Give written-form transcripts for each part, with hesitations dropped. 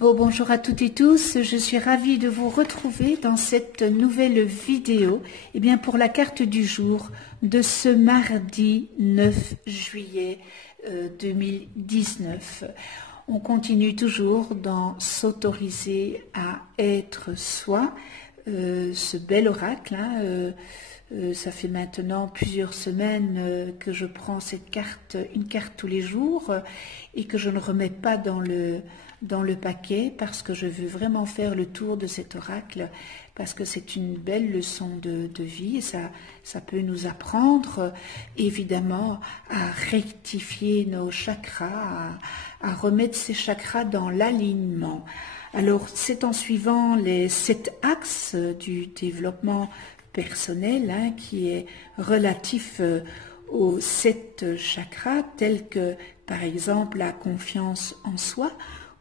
Bonjour à toutes et tous, je suis ravie de vous retrouver dans cette nouvelle vidéo pour la carte du jour de ce mardi 9 juillet 2019. On continue toujours dans s'autoriser à être soi, ce bel oracle. Ça fait maintenant plusieurs semaines que je prends une carte tous les jours et que je ne remets pas dans le paquet parce que je veux vraiment faire le tour de cet oracle, parce que c'est une belle leçon de vie et ça peut nous apprendre évidemment à rectifier nos chakras, à remettre ces chakras dans l'alignement. Alors c'est en suivant les 7 axes du développement personnel qui est relatif aux 7 chakras tels que par exemple la confiance en soi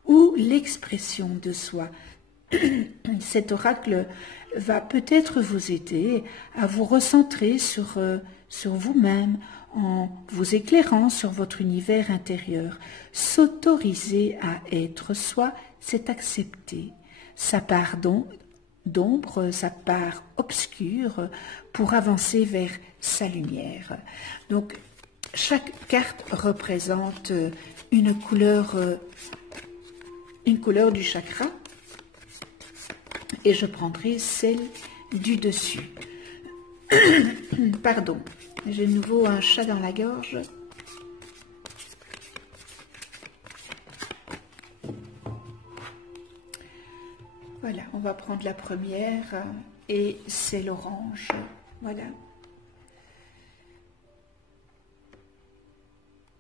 ou l'expression de soi. Cet oracle va peut-être vous aider à vous recentrer sur vous-même en vous éclairant sur votre univers intérieur. S'autoriser à être soi, c'est accepter sa part d'ombre, sa part obscure pour avancer vers sa lumière. Donc chaque carte représente une couleur du chakra et je prendrai celle du dessus. Pardon, j'ai de nouveau un chat dans la gorge. Voilà, on va prendre la première et c'est l'orange. Voilà.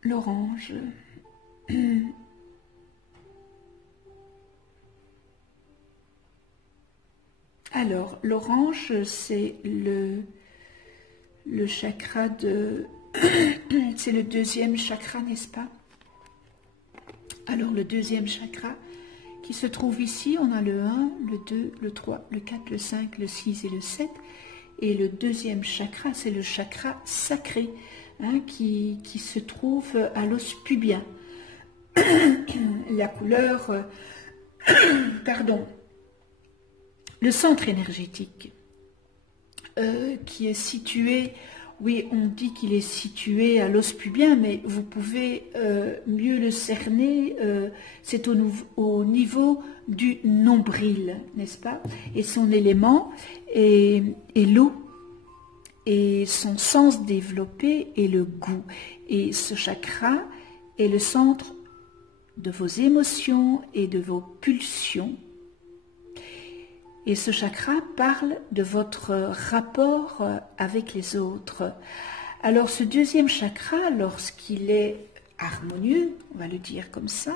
L'orange. Alors, l'orange, c'est le chakra de... c'est le deuxième chakra, n'est-ce pas? Alors, le deuxième chakra qui se trouve ici, on a le 1, le 2, le 3, le 4, le 5, le 6 et le 7. Et le deuxième chakra, c'est le chakra sacré, qui se trouve à l'os pubien. La couleur... pardon. Le centre énergétique qui est situé, oui, on dit qu'il est situé à l'os pubien, mais vous pouvez mieux le cerner, c'est au niveau du nombril, n'est-ce pas? Et son élément est l'eau, et son sens développé est le goût. Et ce chakra est le centre de vos émotions et de vos pulsions. Et ce chakra parle de votre rapport avec les autres. Alors ce deuxième chakra, lorsqu'il est harmonieux, on va le dire comme ça,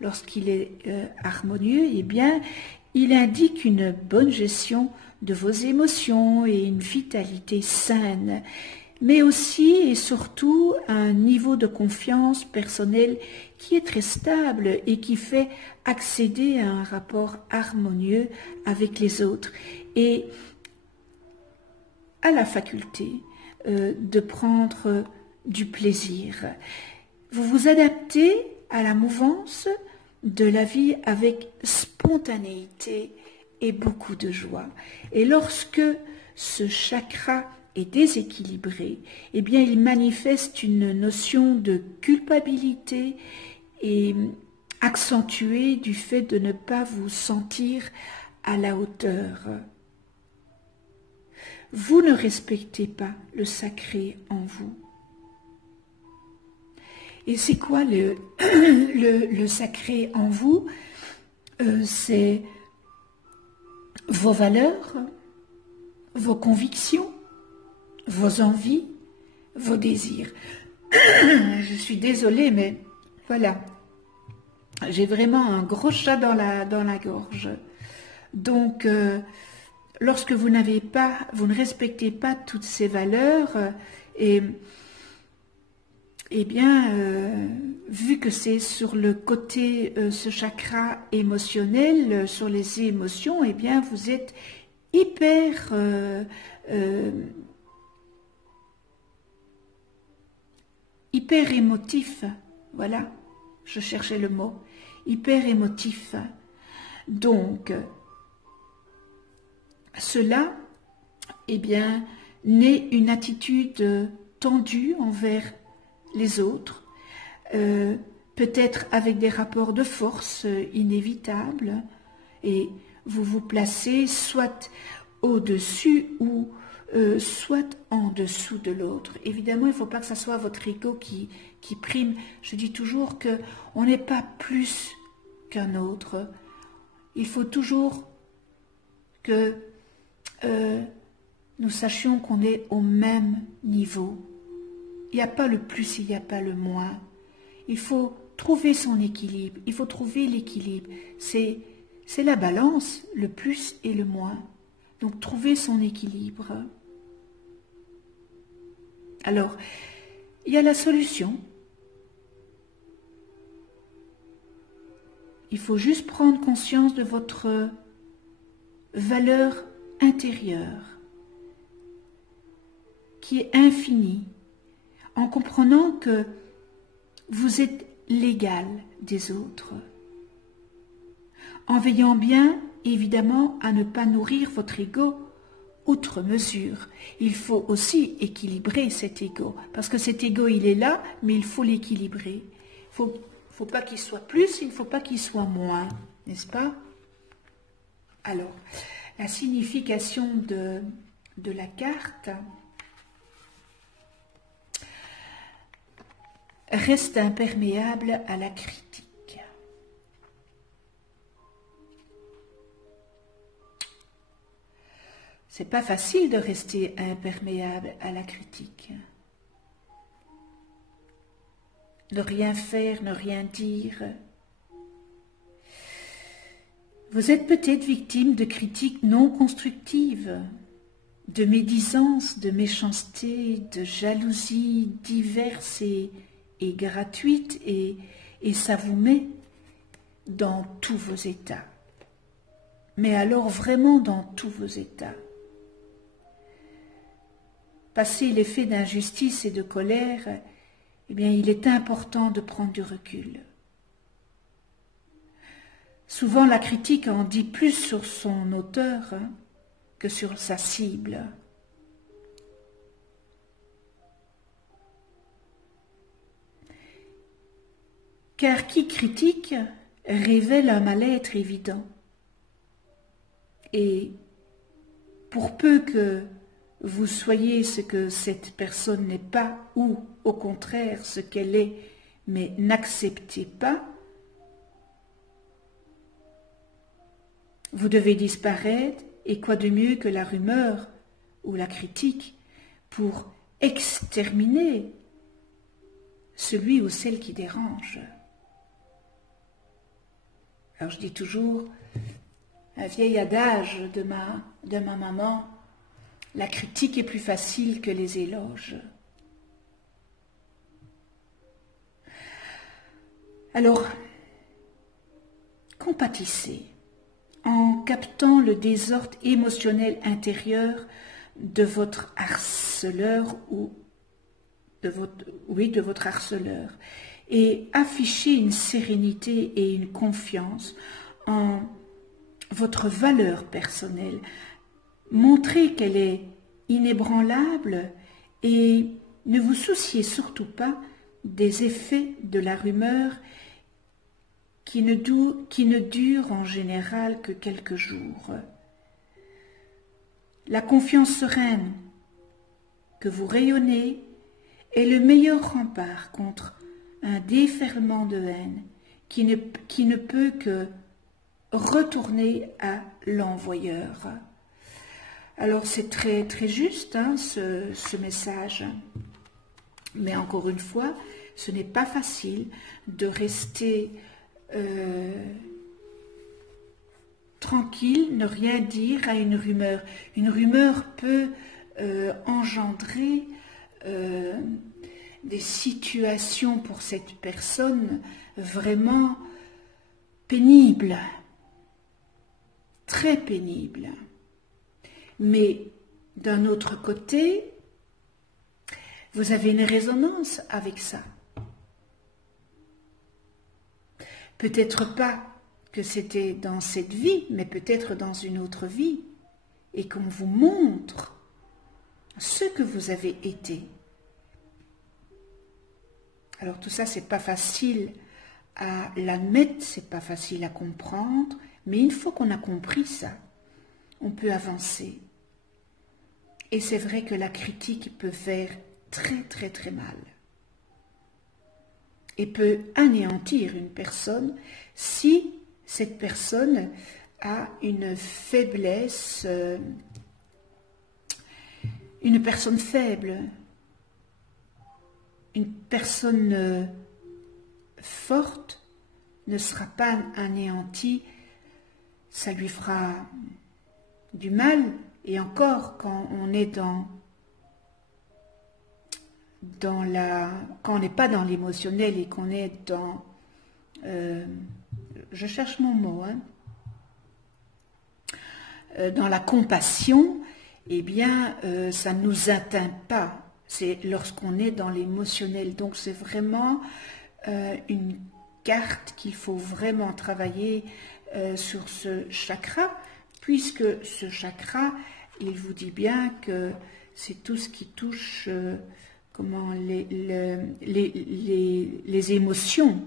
lorsqu'il est harmonieux, eh bien, il indique une bonne gestion de vos émotions et une vitalité saine, mais aussi et surtout un niveau de confiance personnelle qui est très stable et qui fait accéder à un rapport harmonieux avec les autres et à la faculté de prendre du plaisir. Vous vous adaptez à la mouvance de la vie avec spontanéité et beaucoup de joie. Et lorsque ce chakra est déséquilibré, eh bien il manifeste une notion de culpabilité et accentuée du fait de ne pas vous sentir à la hauteur. Vous ne respectez pas le sacré en vous. Et c'est quoi le sacré en vous? C'est vos valeurs, vos convictions, vos envies, vos désirs. Je suis désolée, mais voilà. J'ai vraiment un gros chat dans la gorge. Donc, lorsque vous ne respectez pas toutes ces valeurs, vu que c'est sur le côté, ce chakra émotionnel, sur les émotions, eh bien, vous êtes hyper émotif, voilà. je cherchais le mot, hyper émotif. Donc, cela, eh bien, naît une attitude tendue envers les autres, peut-être avec des rapports de force inévitables, et vous vous placez soit au-dessus ou soit en dessous de l'autre. Évidemment, il ne faut pas que ce soit votre ego qui prime. Je dis toujours qu'on n'est pas plus qu'un autre. Il faut toujours que nous sachions qu'on est au même niveau. Il n'y a pas le plus, il n'y a pas le moins. Il faut trouver son équilibre, il faut trouver l'équilibre. C'est la balance, le plus et le moins. Donc, trouver son équilibre. Alors, il y a la solution. Il faut juste prendre conscience de votre valeur intérieure, qui est infinie, en comprenant que vous êtes l'égal des autres, en veillant bien, évidemment, à ne pas nourrir votre ego outre mesure. Il faut aussi équilibrer cet ego, parce que cet ego, il est là, mais il faut l'équilibrer. Il ne faut pas qu'il soit plus, il ne faut pas qu'il soit moins, n'est-ce pas? Alors, la signification de la carte reste imperméable à la critique. C'est pas facile de rester imperméable à la critique. Ne rien faire, ne rien dire. Vous êtes peut-être victime de critiques non constructives, de médisance, de méchanceté, de jalousie diverses et gratuites, et ça vous met dans tous vos états. Mais alors vraiment dans tous vos états. Passé l'effet d'injustice et de colère, eh bien, il est important de prendre du recul. Souvent, la critique en dit plus sur son auteur que sur sa cible. Car qui critique révèle un mal-être évident. Et pour peu que vous soyez ce que cette personne n'est pas, ou au contraire ce qu'elle est, mais n'acceptez pas, vous devez disparaître, et quoi de mieux que la rumeur ou la critique pour exterminer celui ou celle qui dérange. Alors je dis toujours, un vieil adage de ma maman, la critique est plus facile que les éloges. Alors, compatissez en captant le désordre émotionnel intérieur de votre harceleur ou de votre harceleur, et affichez une sérénité et une confiance en votre valeur personnelle. Montrez qu'elle est inébranlable et ne vous souciez surtout pas des effets de la rumeur qui ne dure en général que quelques jours. La confiance sereine que vous rayonnez est le meilleur rempart contre un déferlement de haine qui ne peut que retourner à l'envoyeur. Alors c'est très, très juste ce message, mais encore une fois, ce n'est pas facile de rester tranquille, ne rien dire à une rumeur. Une rumeur peut engendrer des situations pour cette personne vraiment pénibles, très pénibles. Mais d'un autre côté, vous avez une résonance avec ça. Peut-être pas que c'était dans cette vie, mais peut-être dans une autre vie, et qu'on vous montre ce que vous avez été. Alors tout ça, c'est pas facile à l'admettre, c'est pas facile à comprendre, mais une fois qu'on a compris ça, on peut avancer. Et c'est vrai que la critique peut faire très très très mal et peut anéantir une personne si cette personne a une faiblesse, une personne faible, une personne forte ne sera pas anéantie, ça lui fera du mal, et encore quand on est quand on n'est pas dans l'émotionnel et qu'on est dans, je cherche mon mot, dans la compassion, eh bien, ça ne nous atteint pas. C'est lorsqu'on est dans l'émotionnel. Donc, c'est vraiment une carte qu'il faut vraiment travailler sur ce chakra, puisque ce chakra, il vous dit bien que c'est tout ce qui touche les émotions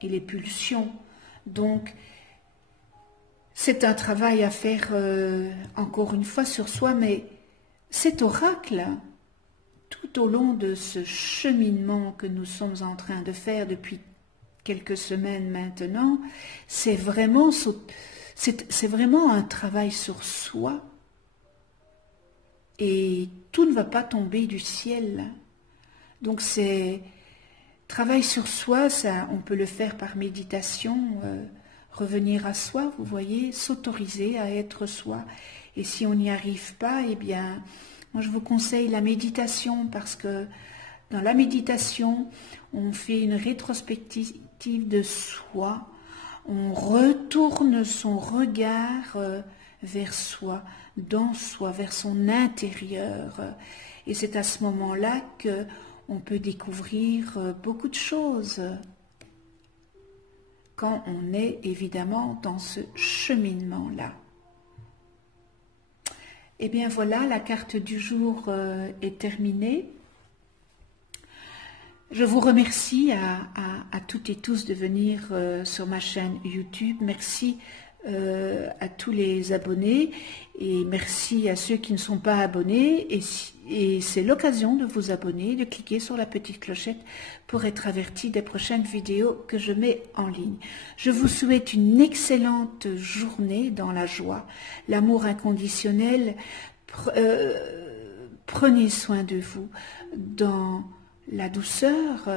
et les pulsions. Donc, c'est un travail à faire encore une fois sur soi, mais cet oracle, tout au long de ce cheminement que nous sommes en train de faire depuis quelques semaines maintenant, c'est vraiment un travail sur soi, et tout ne va pas tomber du ciel. Donc c'est travail sur soi, ça, on peut le faire par méditation, revenir à soi, vous voyez, s'autoriser à être soi. Et si on n'y arrive pas, eh bien, moi je vous conseille la méditation, parce que dans la méditation, on fait une rétrospective de soi, on retourne son regard vers soi, dans soi, vers son intérieur. Et c'est à ce moment-là qu'on peut découvrir beaucoup de choses, quand on est évidemment dans ce cheminement-là. Et bien voilà, la carte du jour est terminée. Je vous remercie à toutes et tous de venir sur ma chaîne YouTube. Merci à tous les abonnés, et merci à ceux qui ne sont pas abonnés. Et c'est l'occasion de vous abonner, de cliquer sur la petite clochette pour être averti des prochaines vidéos que je mets en ligne. Je vous souhaite une excellente journée dans la joie, l'amour inconditionnel. Prenez soin de vous dans la douceur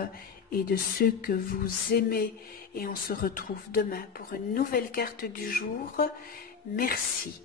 et de ceux que vous aimez, et on se retrouve demain pour une nouvelle carte du jour. Merci.